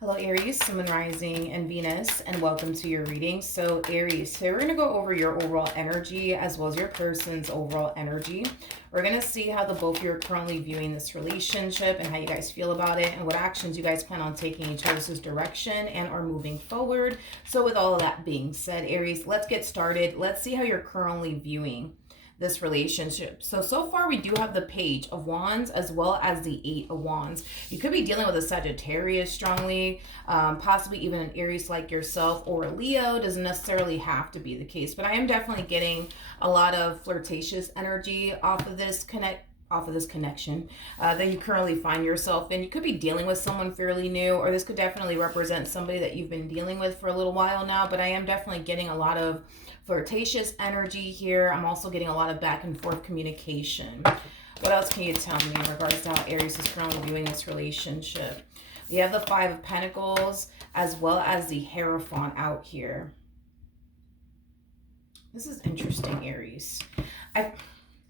Hello Aries, Sun, Rising, and Venus, and welcome to your reading. So Aries, today we're going to go over your overall energy as well as your person's overall energy. We're going to see how the both of you are currently viewing this relationship and how you guys feel about it and what actions you guys plan on taking each other's direction and are moving forward. So with all of that being said, Aries, let's get started. Let's see how you're currently viewing this relationship. So far we do have the Page of Wands as well as the Eight of Wands. You could be dealing with a Sagittarius strongly, possibly even an Aries like yourself, or a Leo. Doesn't necessarily have to be the case, but I am definitely getting a lot of flirtatious energy off of this connection that you currently find yourself in. You could be dealing with someone fairly new, or this could definitely represent somebody that you've been dealing with for a little while now, but I am definitely getting a lot of flirtatious energy here. I'm also getting a lot of back and forth communication. What else can you tell me in regards to how Aries is currently viewing this relationship? We have the Five of Pentacles as well as the Hierophant out here. This is interesting, Aries.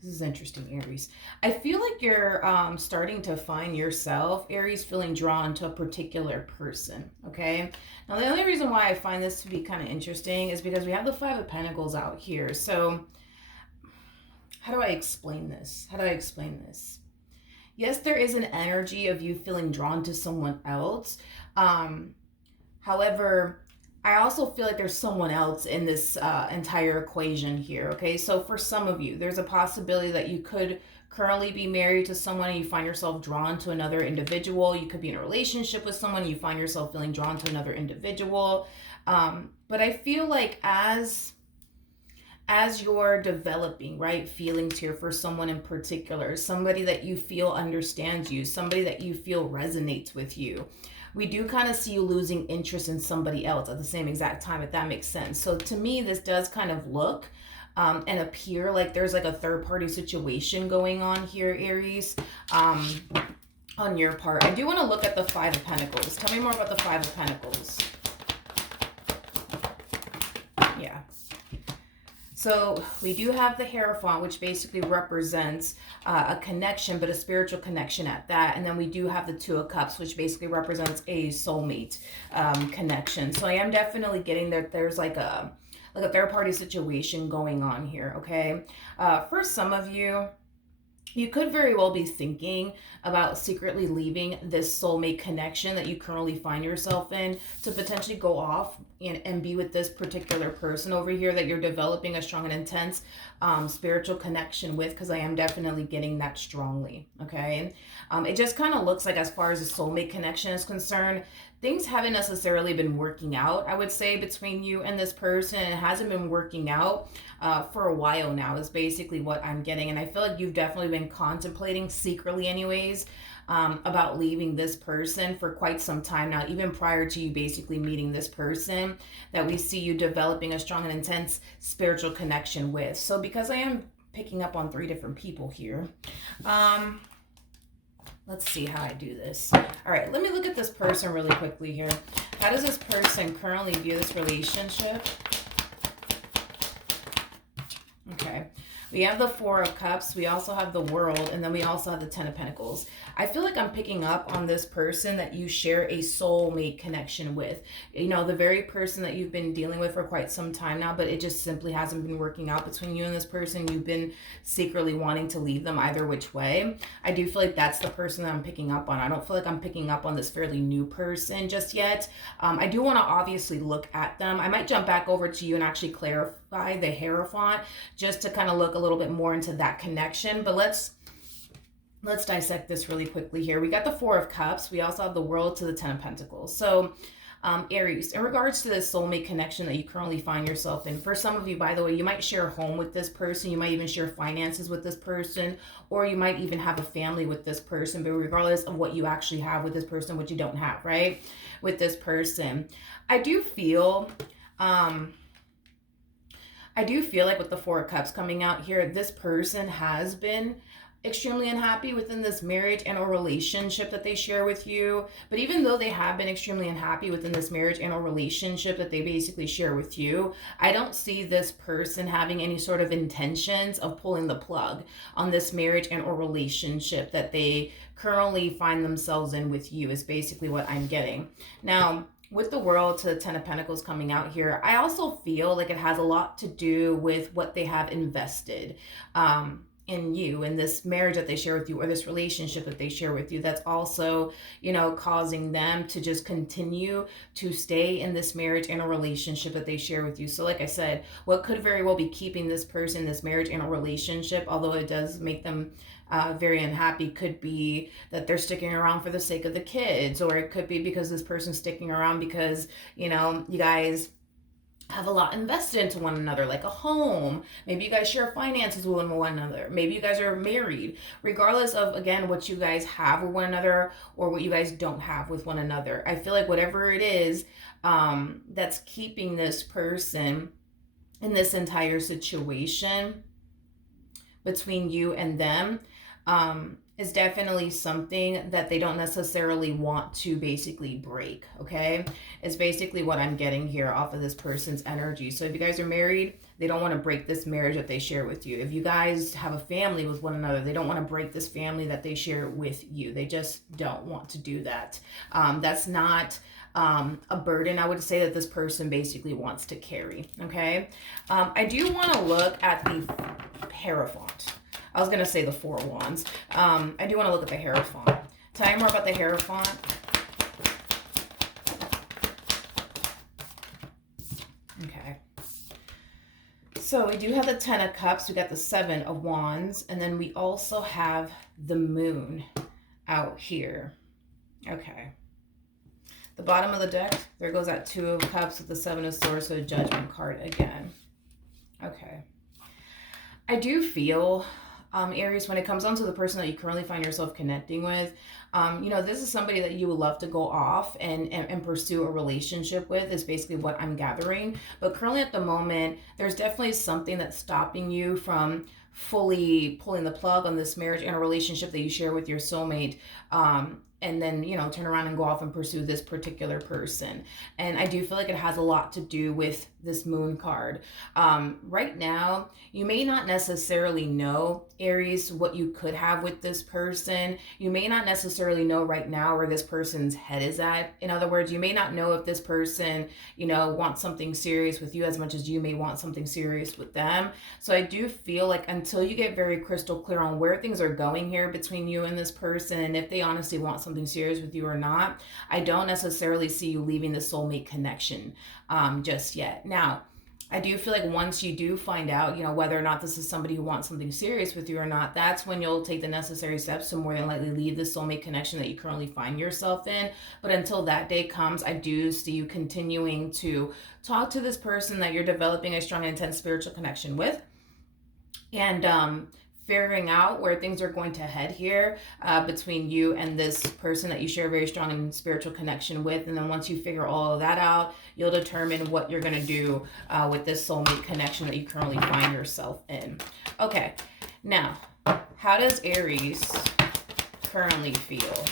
This is interesting, Aries. I feel like you're starting to find yourself, Aries, feeling drawn to a particular person, okay? Now, the only reason why I find this to be kind of interesting is because we have the Five of Pentacles out here. So, how do I explain this? Yes, there is an energy of you feeling drawn to someone else. However, I also feel like there's someone else in this entire equation here, okay? So for some of you, there's a possibility that you could currently be married to someone and you find yourself drawn to another individual. You could be in a relationship with someone and you find yourself feeling drawn to another individual. But I feel like as you're developing, right, feelings here for someone in particular, somebody that you feel understands you, somebody that you feel resonates with you, we do kind of see you losing interest in somebody else at the same exact time, if that makes sense. So to me, this does kind of look and appear like there's like a third-party situation going on here, Aries, on your part. I do want to look at the Five of Pentacles. Tell me more about the Five of Pentacles. Yeah. So we do have the Hierophant, which basically represents a connection, but a spiritual connection at that. And then we do have the Two of Cups, which basically represents a soulmate connection. So I am definitely getting that there's like a third-party situation going on here, okay? For some of you, you could very well be thinking about secretly leaving this soulmate connection that you currently find yourself in to potentially go off and be with this particular person over here that you're developing a strong and intense spiritual connection with, because I am definitely getting that strongly, okay? It just kind of looks like, as far as the soulmate connection is concerned, things haven't necessarily been working out, I would say, between you and this person. It hasn't been working out for a while now, is basically what I'm getting. And I feel like you've definitely been contemplating, secretly anyways, about leaving this person for quite some time now, even prior to you basically meeting this person that we see you developing a strong and intense spiritual connection with. So because I am picking up on 3 different people here, let's see how I do this. All right, let me look at this person really quickly here. How does this person currently view this relationship? Okay, we have the Four of Cups, we also have the World, and then we also have the Ten of Pentacles. I feel like I'm picking up on this person that you share a soulmate connection with. You know, the very person that you've been dealing with for quite some time now, but it just simply hasn't been working out between you and this person. You've been secretly wanting to leave them either which way. I do feel like that's the person that I'm picking up on. I don't feel like I'm picking up on this fairly new person just yet. I do want to obviously look at them. I might jump back over to you and actually clarify the Hierophant just to kind of look a little bit more into that connection. But let's dissect this really quickly here. We got the Four of Cups. We also have the World to the Ten of Pentacles. So Aries, in regards to this soulmate connection that you currently find yourself in, for some of you, by the way, you might share a home with this person. You might even share finances with this person, or you might even have a family with this person. But regardless of what you actually have with this person, what you don't have, right, with this person, I do feel like with the Four of Cups coming out here, this person has been extremely unhappy within this marriage and or relationship that they share with you. But even though they have been extremely unhappy within this marriage and or relationship that they basically share with you, I don't see this person having any sort of intentions of pulling the plug on this marriage and or relationship that they currently find themselves in with you, is basically what I'm getting. Now, with the world to the Ten of Pentacles coming out here, I also feel like it has a lot to do with what they have invested in you, in this marriage that they share with you, or this relationship that they share with you, that's also, you know, causing them to just continue to stay in this marriage and a relationship that they share with you. So like I said, what could very well be keeping this person, this marriage and a relationship, although it does make them very unhappy, could be that they're sticking around for the sake of the kids, or it could be because this person's sticking around because, you know, you guys have a lot invested into one another, like a home. Maybe you guys share finances with one another. Maybe you guys are married. Regardless of, again, what you guys have with one another or what you guys don't have with one another, I feel like whatever it is that's keeping this person in this entire situation between you and them is definitely something that they don't necessarily want to basically break, okay? It's basically what I'm getting here off of this person's energy. So if you guys are married, they don't want to break this marriage that they share with you. If you guys have a family with one another, they don't want to break this family that they share with you. They just don't want to do that. That's not a burden, I would say, that this person basically wants to carry, okay? I do want to look at the Hierophant. I was going to say the Four of Wands. I do want to look at the Hierophant. Tell me more about the Hierophant. Okay. So we do have the Ten of Cups. We got the Seven of Wands. And then we also have the Moon out here. Okay. The bottom of the deck, there goes that Two of Cups with the Seven of Swords, so a Judgment card again. Okay. I do feel, Aries, when it comes down to the person that you currently find yourself connecting with, you know, this is somebody that you would love to go off and pursue a relationship with, is basically what I'm gathering. But currently at the moment, there's definitely something that's stopping you from fully pulling the plug on this marriage and a relationship that you share with your soulmate. And then, you know, turn around and go off and pursue this particular person. And I do feel like it has a lot to do with this Moon card. Right now, you may not necessarily know, Aries, what you could have with this person. You may not necessarily know right now where this person's head is at. In other words, you may not know if this person, you know, wants something serious with you as much as you may want something serious with them. So I do feel like until you get very crystal clear on where things are going here between you and this person, and if they honestly want something serious with you or not, I don't necessarily see you leaving the soulmate connection just yet. Now, I do feel like once you do find out, you know, whether or not this is somebody who wants something serious with you or not, that's when you'll take the necessary steps to more than likely leave the soulmate connection that you currently find yourself in. But until that day comes, I do see you continuing to talk to this person that you're developing a strong, intense spiritual connection with, and figuring out where things are going to head here between you and this person that you share a very strong and spiritual connection with. And then once you figure all of that out, you'll determine what you're going to do with this soulmate connection that you currently find yourself in. Okay, now, how does Aries currently feel?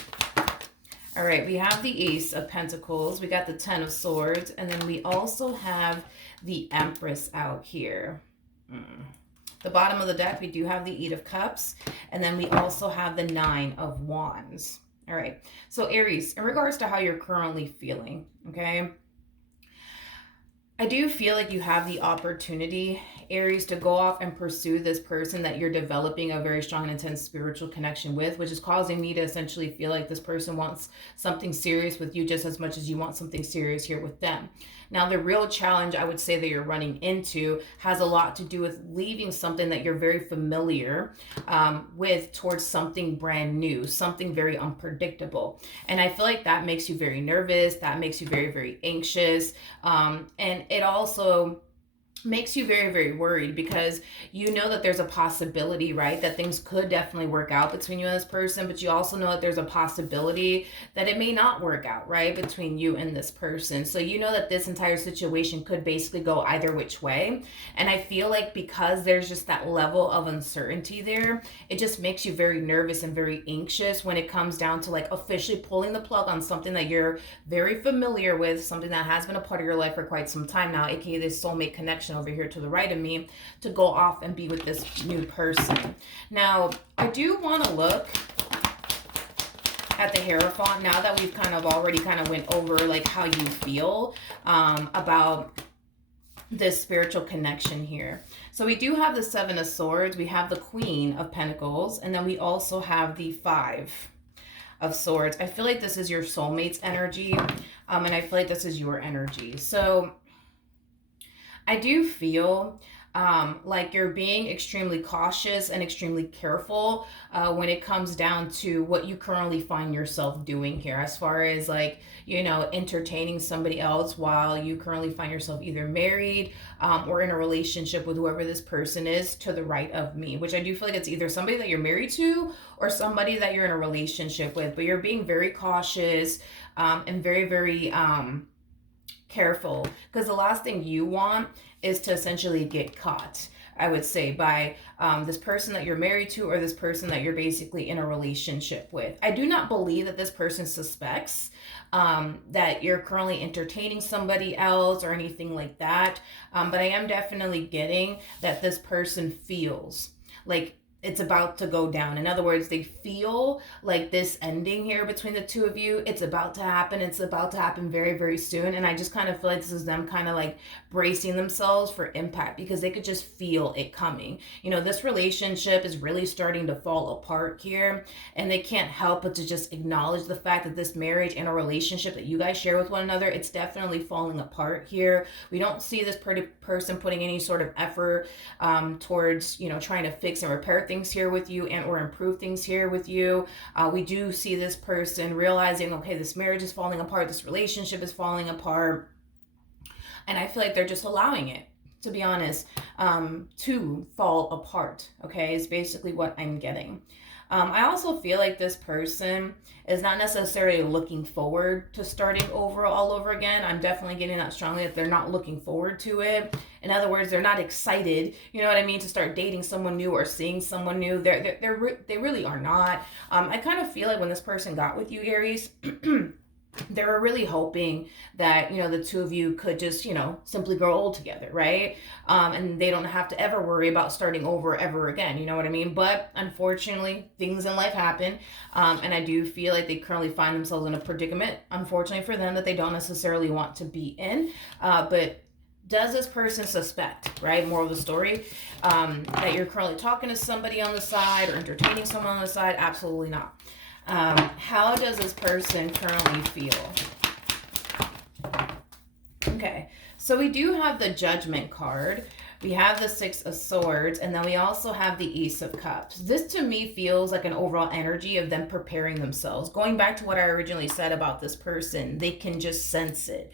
All right, we have the Ace of Pentacles, we got the Ten of Swords, and then we also have the Empress out here. The bottom of the deck, we do have the Eight of Cups, and then we also have the Nine of Wands. All right, so Aries, in regards to how you're currently feeling, okay, I do feel like you have the opportunity, Aries, to go off and pursue this person that you're developing a very strong and intense spiritual connection with, which is causing me to essentially feel like this person wants something serious with you just as much as you want something serious here with them. Now, the real challenge I would say that you're running into has a lot to do with leaving something that you're very familiar with towards something brand new, something very unpredictable. And I feel like that makes you very nervous. That makes you very, very anxious. And it also makes you very, very worried, because you know that there's a possibility, right, that things could definitely work out between you and this person, but you also know that there's a possibility that it may not work out, right, between you and this person. So you know that this entire situation could basically go either which way. And I feel like because there's just that level of uncertainty there, it just makes you very nervous and very anxious when it comes down to like officially pulling the plug on something that you're very familiar with, something that has been a part of your life for quite some time now, aka this soulmate connection over here to the right of me, to go off and be with this new person. Now, I do want to look at the Hierophant now that we've kind of already kind of went over like how you feel about this spiritual connection here. So we do have the Seven of Swords, we have the Queen of Pentacles, and then we also have the Five of Swords. I feel like this is your soulmate's energy, and I feel like this is your energy. So I do feel like you're being extremely cautious and extremely careful when it comes down to what you currently find yourself doing here, as far as like, you know, entertaining somebody else while you currently find yourself either married or in a relationship with whoever this person is to the right of me, which I do feel like it's either somebody that you're married to or somebody that you're in a relationship with, but you're being very cautious and very, very careful, because the last thing you want is to essentially get caught, I would say, by this person that you're married to or this person that you're basically in a relationship with. I do not believe that this person suspects that you're currently entertaining somebody else or anything like that, but I am definitely getting that this person feels like it's about to go down. In other words, they feel like this ending here between the two of you, it's about to happen. It's about to happen very, very soon. And I just kind of feel like this is them kind of like bracing themselves for impact, because they could just feel it coming. You know, this relationship is really starting to fall apart here, and they can't help but to just acknowledge the fact that this marriage and a relationship that you guys share with one another, it's definitely falling apart here. We don't see this person putting any sort of effort towards, you know, trying to fix and repair things here with you and or improve things here with you. We do see this person realizing, okay, this marriage is falling apart, this relationship is falling apart, and I feel like they're just allowing it, to be honest, to fall apart. Okay, is basically what I'm getting. I also feel like this person is not necessarily looking forward to starting over all over again. I'm definitely getting that strongly, that they're not looking forward to it. In other words, they're not excited, you know what I mean, to start dating someone new or seeing someone new. They really are not. I kind of feel like when this person got with you, Aries, they were really hoping that, you know, the two of you could just, you know, simply grow old together, right? And they don't have to ever worry about starting over ever again, you know what I mean? But unfortunately, things in life happen. And I do feel like they currently find themselves in a predicament, unfortunately for them, that they don't necessarily want to be in. But does this person suspect, right? Moral of the story, that you're currently talking to somebody on the side or entertaining someone on the side? Absolutely not. How does this person currently feel? Okay, so we do have the Judgment card. We have the Six of Swords, and then we also have the Ace of Cups. This to me feels like an overall energy of them preparing themselves. Going back to what I originally said about this person, they can just sense it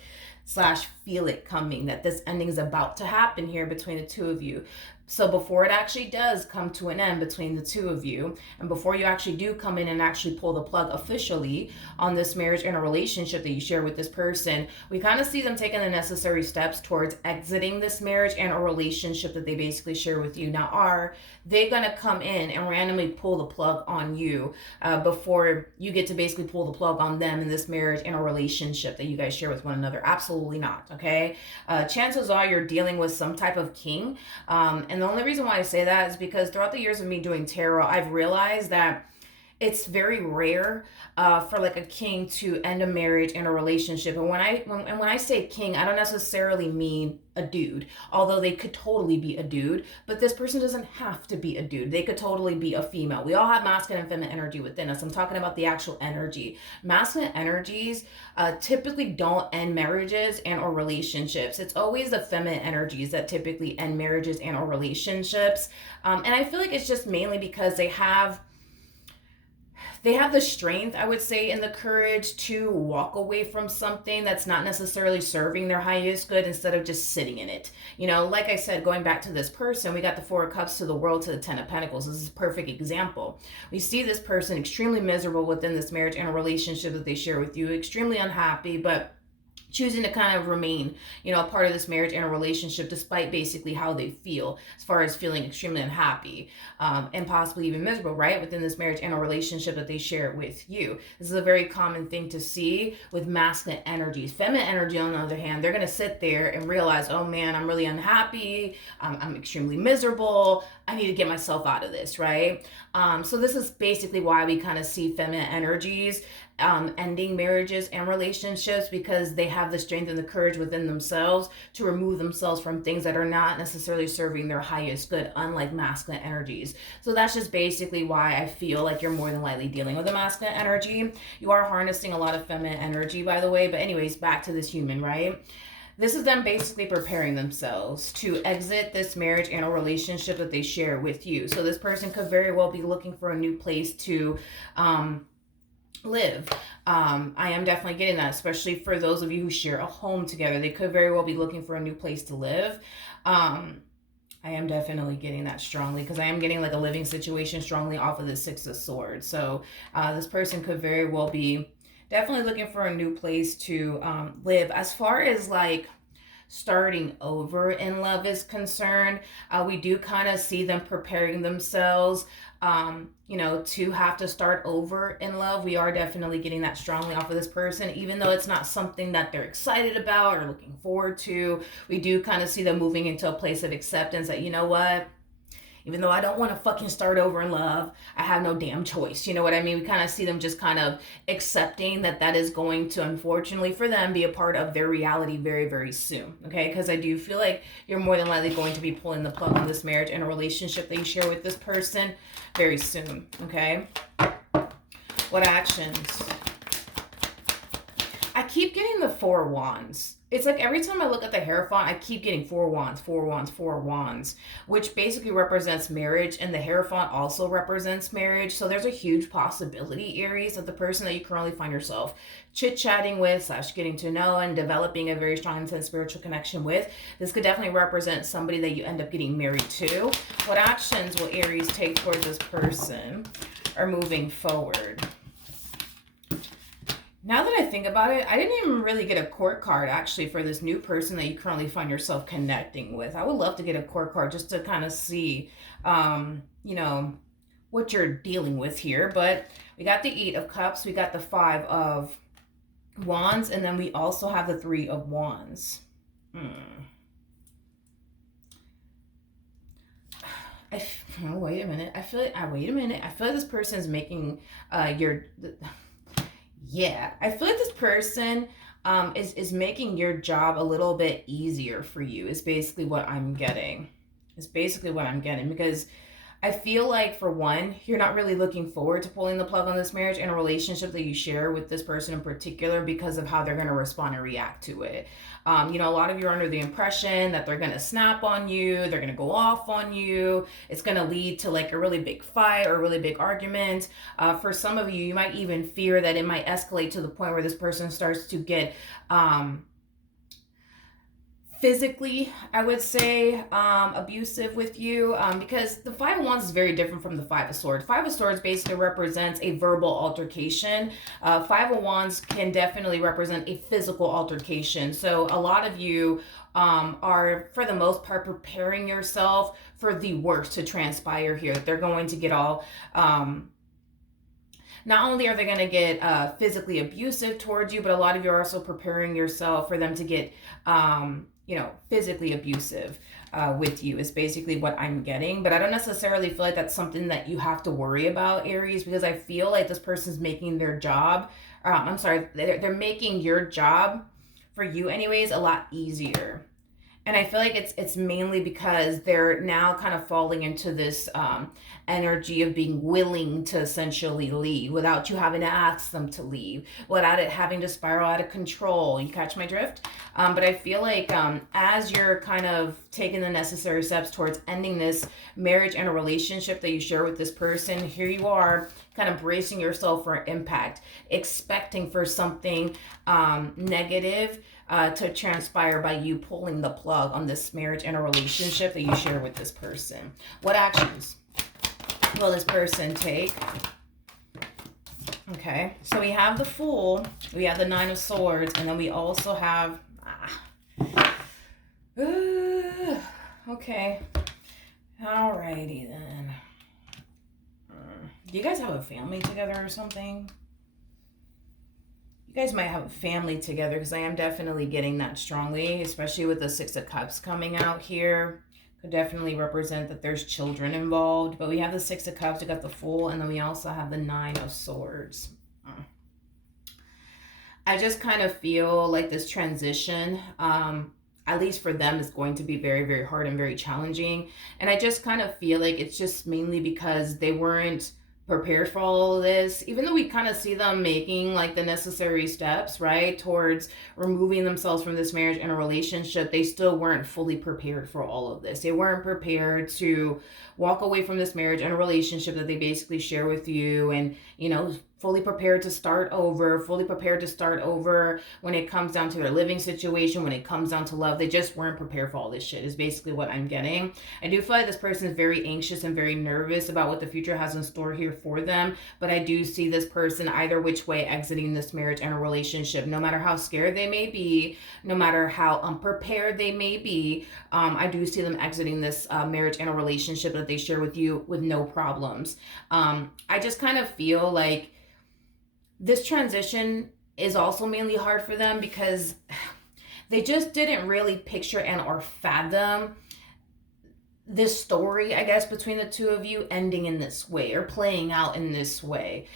/ feel it coming, that this ending is about to happen here between the two of you. So before it actually does come to an end between the two of you, and before you actually do come in and actually pull the plug officially on this marriage and a relationship that you share with this person, we kind of see them taking the necessary steps towards exiting this marriage and a relationship that they basically share with you. Now, are they going to come in and randomly pull the plug on you before you get to basically pull the plug on them in this marriage and a relationship that you guys share with one another? Absolutely not, okay? Chances are you're dealing with some type of king, and the only reason why I say that is because throughout the years of me doing tarot, I've realized that it's very rare for like a king to end a marriage and a relationship. And when I say king, I don't necessarily mean a dude, although they could totally be a dude, but this person doesn't have to be a dude. They could totally be a female. We all have masculine and feminine energy within us. I'm talking about the actual energy. Masculine energies typically don't end marriages and or relationships. It's always the feminine energies that typically end marriages and or relationships. And I feel like it's just mainly because they have they have the strength, I would say, and the courage to walk away from something that's not necessarily serving their highest good instead of just sitting in it. You know, like I said, going back to this person, we got the Four of Cups to the World to the Ten of Pentacles. This is a perfect example. We see this person extremely miserable within this marriage and a relationship that they share with you, extremely unhappy, but choosing to kind of remain, you know, a part of this marriage and a relationship despite basically how they feel, as far as feeling extremely unhappy and possibly even miserable, right, within this marriage and a relationship that they share with you. This is a very common thing to see with masculine energies. Feminine energy, on the other hand, they're going to sit there and realize, oh man, I'm really unhappy, I'm extremely miserable, I need to get myself out of this, right? So this is basically why we kind of see feminine energies ending marriages and relationships, because they have the strength and the courage within themselves to remove themselves from things that are not necessarily serving their highest good, unlike masculine energies. So that's just basically why I feel like you're more than likely dealing with a masculine energy. You are harnessing a lot of feminine energy, by the way, but anyways, back to this human, right? This is them basically preparing themselves to exit this marriage and a relationship that they share with you. So this person could very well be looking for a new place to live. I am definitely getting that, especially for those of you who share a home together. They could very well be looking for a new place to live. I am definitely getting that strongly, because I am getting like a living situation strongly off of the Six of Swords. So this person could very well be definitely looking for a new place to live. As far as like starting over in love is concerned, we do kind of see them preparing themselves, you know, to have to start over in love. We are definitely getting that strongly off of this person, even though it's not something that they're excited about or looking forward to. We do kind of see them moving into a place of acceptance that, you know what, even though I don't want to fucking start over in love, I have no damn choice. You know what I mean? We kind of see them just kind of accepting that that is going to, unfortunately for them, be a part of their reality very, very soon. Okay? Because I do feel like you're more than likely going to be pulling the plug on this marriage and a relationship that you share with this person very soon. Okay? What actions? I keep getting the Four of Wands. It's like every time I look at the Hierophant, I keep getting Four Wands, Four Wands, Four Wands, which basically represents marriage, and the Hierophant also represents marriage. So there's a huge possibility, Aries, that the person that you currently find yourself chit-chatting with / getting to know and developing a very strong, intense spiritual connection with, this could definitely represent somebody that you end up getting married to. What actions will Aries take towards this person or moving forward? Now that I think about it, I didn't even really get a court card actually for this new person that you currently find yourself connecting with. I would love to get a court card just to kind of see, you know, what you're dealing with here. But we got the Eight of Cups, we got the Five of Wands, and then we also have the Three of Wands. Wait a minute. I feel like this person is making yeah, I feel like this person is making your job a little bit easier for you, is basically what I'm getting. Because I feel like, for one, you're not really looking forward to pulling the plug on this marriage and a relationship that you share with this person in particular, because of how they're going to respond and react to it. You know, a lot of you are under the impression that they're going to snap on you, they're going to go off on you, it's going to lead to like a really big fight or a really big argument. For some of you, you might even fear that it might escalate to the point where this person starts to get physically, I would say, abusive with you, because the Five of Wands is very different from the Five of Swords. Five of Swords basically represents a verbal altercation. Five of Wands can definitely represent a physical altercation. So a lot of you are, for the most part, preparing yourself for the worst to transpire here. They're going to get all... not only are they going to get physically abusive towards you, but a lot of you are also preparing yourself for them to get... you know, physically abusive with you, is basically what I'm getting. But I don't necessarily feel like that's something that you have to worry about, Aries, because I feel like this person's making their job, they're making your job, for you anyways, a lot easier. And I feel like it's mainly because they're now kind of falling into this energy of being willing to essentially leave without you having to ask them to leave, without it having to spiral out of control. You catch my drift? But I feel like as you're kind of taking the necessary steps towards ending this marriage and a relationship that you share with this person, here you are kind of bracing yourself for impact, expecting for something negative to transpire by you pulling the plug on this marriage and a relationship that you share with this person. What actions will this person take? Okay, so we have the Fool, we have the Nine of Swords, and then we also have... okay, alrighty then. Do you guys have a family together or something? You guys might have a family together, because I am definitely getting that strongly, especially with the Six of Cups coming out here. Could definitely represent that there's children involved. But we have the Six of Cups, we got the Fool, and then we also have the Nine of Swords. I just kind of feel like this transition, at least for them, is going to be very, very hard and very challenging. And I just kind of feel like it's just mainly because they weren't prepared for all of this, even though we kind of see them making like the necessary steps, right, towards removing themselves from this marriage and a relationship. They still weren't fully prepared for all of this. They weren't prepared to walk away from this marriage and a relationship that they basically share with you, and fully prepared to start over, when it comes down to their living situation, when it comes down to love. They just weren't prepared for all this shit, is basically what I'm getting. I do feel like this person is very anxious and very nervous about what the future has in store here for them, but I do see this person either which way exiting this marriage and a relationship, no matter how scared they may be, no matter how unprepared they may be. I do see them exiting this marriage and a relationship that they share with you with no problems. I just kind of feel like this transition is also mainly hard for them because they just didn't really picture and or fathom this story, I guess, between the two of you ending in this way or playing out in this way.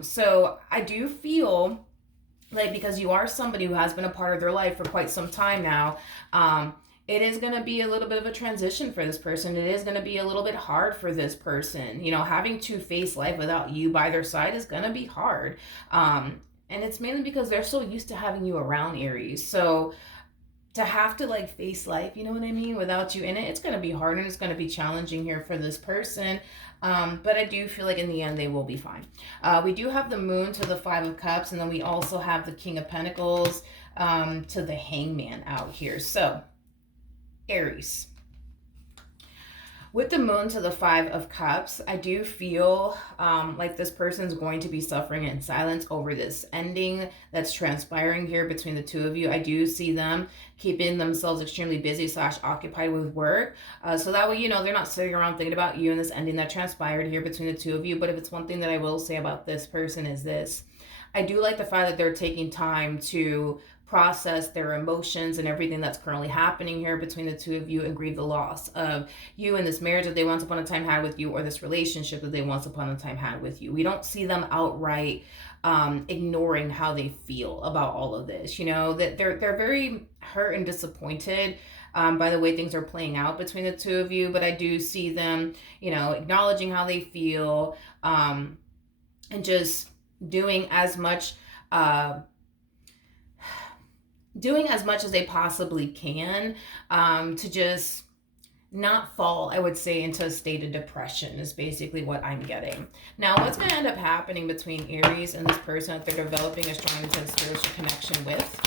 So I do feel like, because you are somebody who has been a part of their life for quite some time now, it is going to be a little bit of a transition for this person. It is going to be a little bit hard for this person. Having to face life without you by their side is going to be hard. And it's mainly because they're so used to having you around, Aries. So to have to face life, you know what I mean, without you in it, it's going to be hard and it's going to be challenging here for this person. But I do feel like in the end they will be fine. We do have the Moon to the Five of Cups, and then we also have the King of Pentacles to the Hangman out here. So Aries, with the Moon to the Five of Cups, I do feel like this person's going to be suffering in silence over this ending that's transpiring here between the two of you. I do see them keeping themselves extremely busy / occupied with work. So that way, they're not sitting around thinking about you and this ending that transpired here between the two of you. But if it's one thing that I will say about this person is this: I do like the fact that they're taking time to process their emotions and everything that's currently happening here between the two of you and grieve the loss of you and this marriage that they once upon a time had with you, or this relationship that they once upon a time had with you. We don't see them outright ignoring how they feel about all of this. That they're very hurt and disappointed by the way things are playing out between the two of you. But I do see them, acknowledging how they feel, and just doing as much as they possibly can to just not fall, I would say, into a state of depression is basically what I'm getting. Now, what's going to end up happening between Aries and this person that they're developing a strong intense spiritual connection with?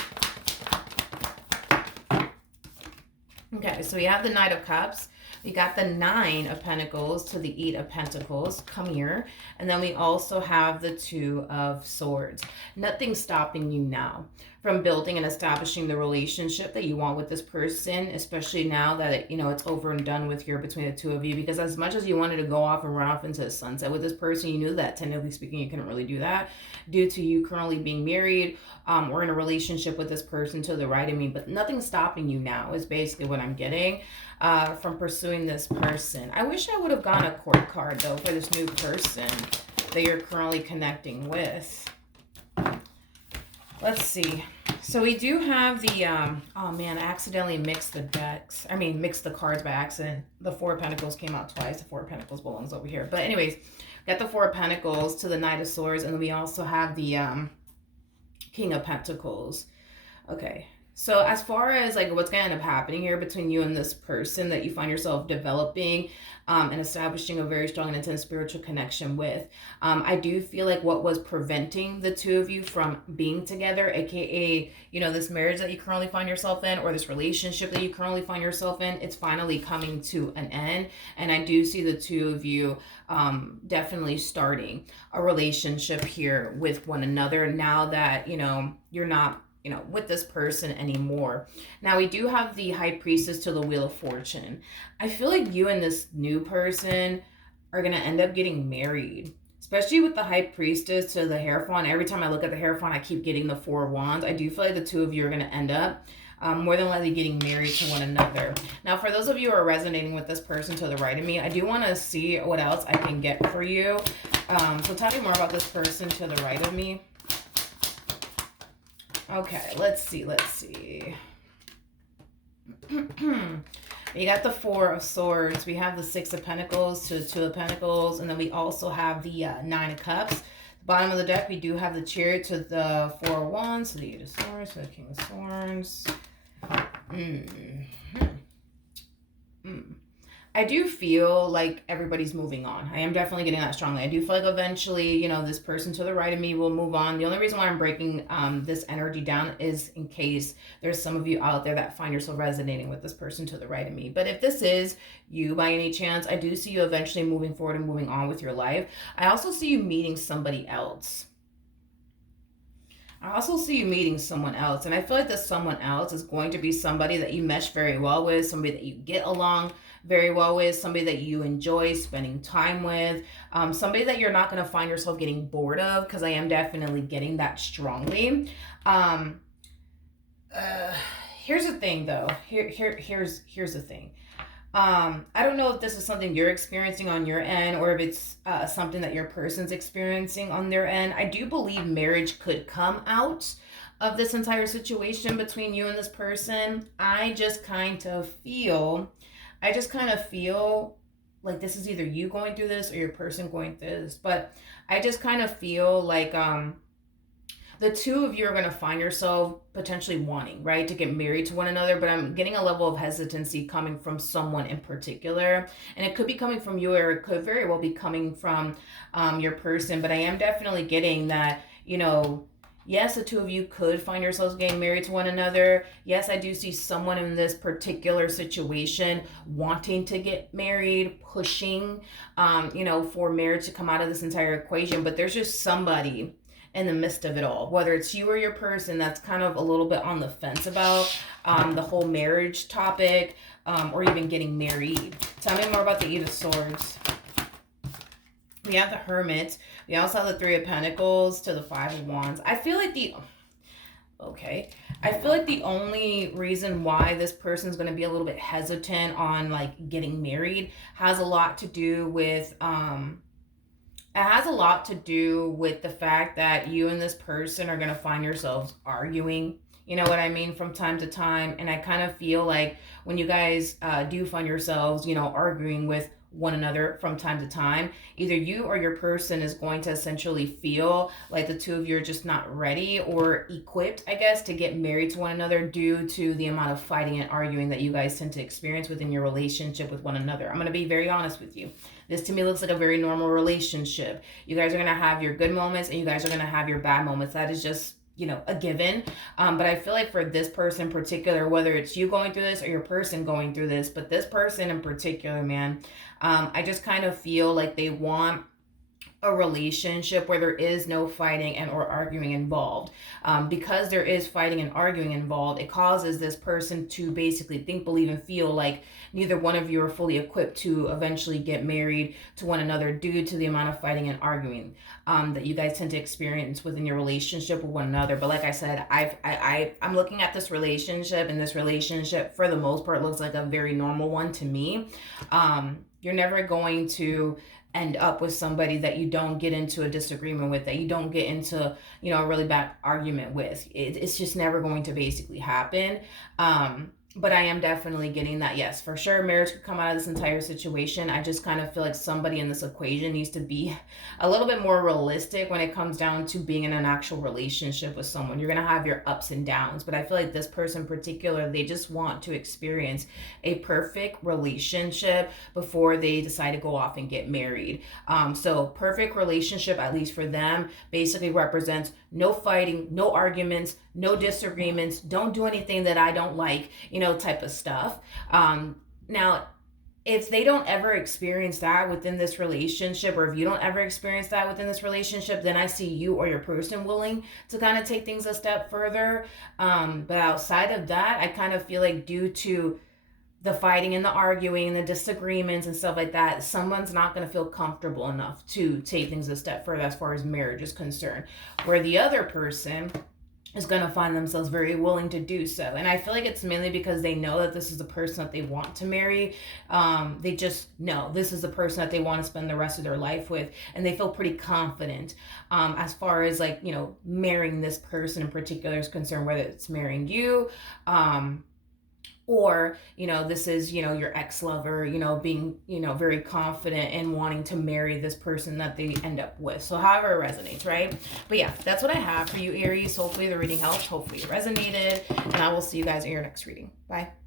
Okay, so we have the Knight of Cups. We got the Nine of Pentacles to the Eight of Pentacles. Come here. And then we also have the Two of Swords. Nothing's stopping you now from building and establishing the relationship that you want with this person, especially now that it's over and done with here between the two of you. Because as much as you wanted to go off and run off into the sunset with this person, you knew that technically speaking you couldn't really do that due to you currently being married or in a relationship with this person to the right of me. But nothing's stopping you now is basically what I'm getting from pursuing this person. I wish I would have gotten a court card though for this new person that you're currently connecting with. Let's see. So we do have the oh man, I accidentally mixed the decks. I mean, mixed the cards by accident. The Four of Pentacles came out twice. The Four of Pentacles belongs over here. But anyways, got the Four of Pentacles to the Knight of Swords, and then we also have the King of Pentacles. Okay. So as far as like what's going to end up happening here between you and this person that you find yourself developing and establishing a very strong and intense spiritual connection with, I do feel like what was preventing the two of you from being together, aka, you know, this marriage that you currently find yourself in, or this relationship that you currently find yourself in, it's finally coming to an end. And I do see the two of you definitely starting a relationship here with one another now that, you know, you're not, you know, with this person anymore. Now we do have the High Priestess to the Wheel of Fortune. I feel like you and this new person are going to end up getting married, especially with the High Priestess to the Hierophant. Every time I look at the Hierophant, I keep getting the Four of Wands. I do feel like the two of you are going to end up more than likely getting married to one another. Now, for those of you who are resonating with this person to the right of me, I do want to see what else I can get for you. So tell me more about this person to the right of me. Okay, let's see. We got the Four of Swords. We have the Six of Pentacles to the Two of Pentacles. And then we also have the Nine of Cups. The bottom of the deck, we do have the Chariot to the Four of Wands. So the Eight of Swords to the King of Swords. I do feel like everybody's moving on. I am definitely getting that strongly. I do feel like eventually, you know, this person to the right of me will move on. The only reason why I'm breaking this energy down is in case there's some of you out there that find yourself resonating with this person to the right of me. But if this is you by any chance, I do see you eventually moving forward and moving on with your life. I also see you meeting somebody else. I also see you meeting someone else. And I feel like this someone else is going to be somebody that you mesh very well with, somebody that you get along very well with, somebody that you enjoy spending time with, somebody that you're not going to find yourself getting bored of, because I am definitely getting that strongly. Here's the thing, though. Here's the thing. I don't know if this is something you're experiencing on your end or if it's something that your person's experiencing on their end. I do believe marriage could come out of this entire situation between you and this person. I just kind of feel like this is either you going through this or your person going through this. But I just kind of feel like the two of you are going to find yourself potentially wanting, right, to get married to one another. But I'm getting a level of hesitancy coming from someone in particular. And it could be coming from you, or it could very well be coming from your person. But I am definitely getting that, you know, yes, the two of you could find yourselves getting married to one another. Yes, I do see someone in this particular situation wanting to get married, pushing, you know, for marriage to come out of this entire equation. But there's just somebody in the midst of it all, whether it's you or your person, that's kind of a little bit on the fence about the whole marriage topic, or even getting married. Tell me more about the Eight of Swords. We have the Hermit. We also have the Three of Pentacles to the Five of Wands. I feel like the only reason why this person's going to be a little bit hesitant on like getting married has a lot to do with the fact that you and this person are going to find yourselves arguing. You know what I mean? From time to time. And I kind of feel like when you guys do find yourselves, you know, arguing with one another from time to time, either you or your person is going to essentially feel like the two of you are just not ready or equipped, I guess, to get married to one another due to the amount of fighting and arguing that you guys tend to experience within your relationship with one another. I'm going to be very honest with you. This to me looks like a very normal relationship. You guys are going to have your good moments and you guys are going to have your bad moments. That is just, you know, a given. But I feel like for this person in particular, whether it's you going through this or your person going through this, but this person in particular, man, I just kind of feel like they want a relationship where there is no fighting and or arguing involved. Because there is fighting and arguing involved, it causes this person to basically think, believe, and feel like neither one of you are fully equipped to eventually get married to one another due to the amount of fighting and arguing that you guys tend to experience within your relationship with one another. But like I said, I'm looking at this relationship, and this relationship for the most part looks like a very normal one to me. You're never going to end up with somebody that you don't get into a disagreement with, that you don't get into, a really bad argument with. It's just never going to basically happen. But I am definitely getting that, yes, for sure, marriage could come out of this entire situation. I just kind of feel like somebody in this equation needs to be a little bit more realistic when it comes down to being in an actual relationship with someone. You're going to have your ups and downs, but I feel like this person in particular, they just want to experience a perfect relationship before they decide to go off and get married. So perfect relationship, at least for them, basically represents no fighting, no arguments, no disagreements, don't do anything that I don't like, type of stuff. Now, if they don't ever experience that within this relationship, or if you don't ever experience that within this relationship, then I see you or your person willing to kind of take things a step further. But outside of that, I kind of feel like due to the fighting and the arguing and the disagreements and stuff like that, someone's not going to feel comfortable enough to take things a step further as far as marriage is concerned, where the other person is going to find themselves very willing to do so. And I feel like it's mainly because they know that this is the person that they want to marry. They just know this is the person that they want to spend the rest of their life with, and they feel pretty confident as far as like, marrying this person in particular is concerned, whether it's marrying you, or this is your ex-lover, being very confident and wanting to marry this person that they end up with. So however it resonates, right? But yeah, that's what I have for you, Aries. Hopefully the reading helped, hopefully it resonated, and I will see you guys in your next reading. Bye.